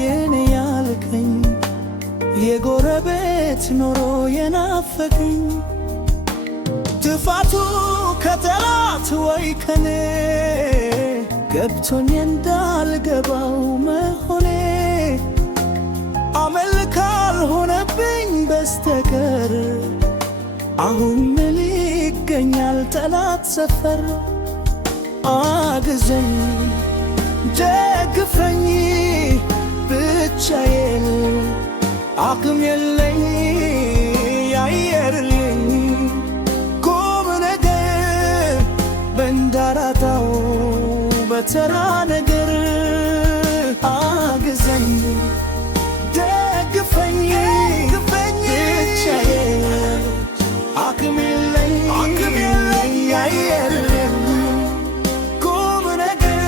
የኔ ያልከኝ የጎረቤት ኖሮ የናፈቀኝ ጥፋቱ ከጠላት ወይ ከኔ ገብቶኝ እንዳልገባው መሆኔ አመል ካልሆነብኝ በስተቀር አሁን ምን ይገኛል ጠላት ሰፈር አግዘኝ ደግፈኝ ብቻዬን አቅም የለኝ ያየርልኝ ቁም ነገር በእንዳራታው በተራ ነገር አግዘኝ ደግፈኝ ብቻዬን አቅም የለኝ ያየርልኝ ቁም ነገር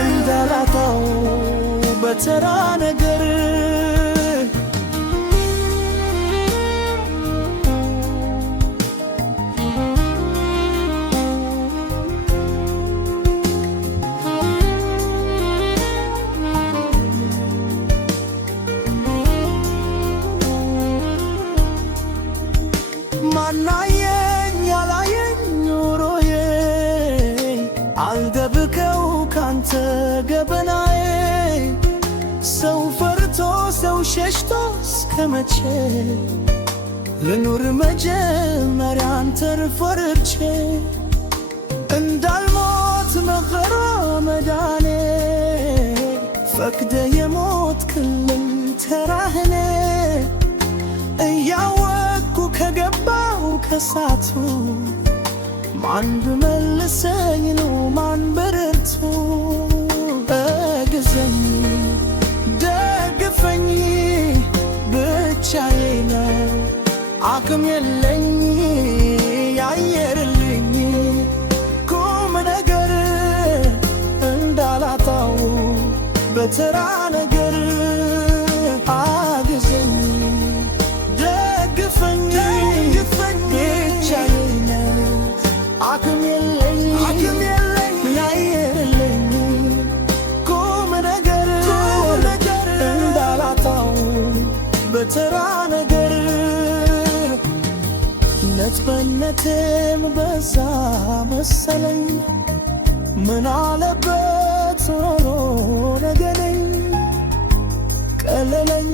እንዳላጣው በተራ ነገር ማናየኝ ያላየኝ ኑሮዬ አልደብቀው ካንተ ገበናዬ ሰው ፈርቶ ሰው ሸሽቶ እስከመቼ ልኑር መጀመሪያ አንተን ፈርቼ እንዳልሞት መከራ መዳኔ ፈቅደ የሞትክልኝ ተራህኔ እያወቅኩ ከገባው ከሳቱ ማን ብመልሰኝ ነው ማን በረቱ እግዘኝ ደግፈኝ ብቻዬን አቅም የለኝ ያየርልኝ ቁም ነገር እንዳላጣው በተራ ነገር አግዘኝ ደግፈኝ ብቻዬን አቅም የለኝ ያየርልኝ ቁም ነገር እንዳላጣው በተራ ነገር ነጥበነቴም በዛ መሰለኝ ምን አለበት ኖሮ ነገነኝ ቀለለኝ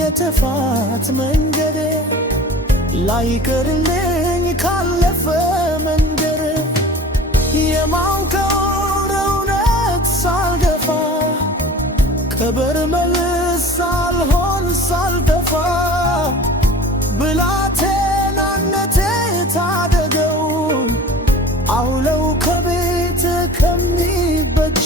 የተፋት መንገዴ ላይቀርልኝ ካለፈ መንገድ የማውቀውን እውነት ሳልገፋ ከበር መልስ ሳልሆን ሳልጠፋ ብላቴናነቴ ታደገው አውለው ከቤት ከሚበጁ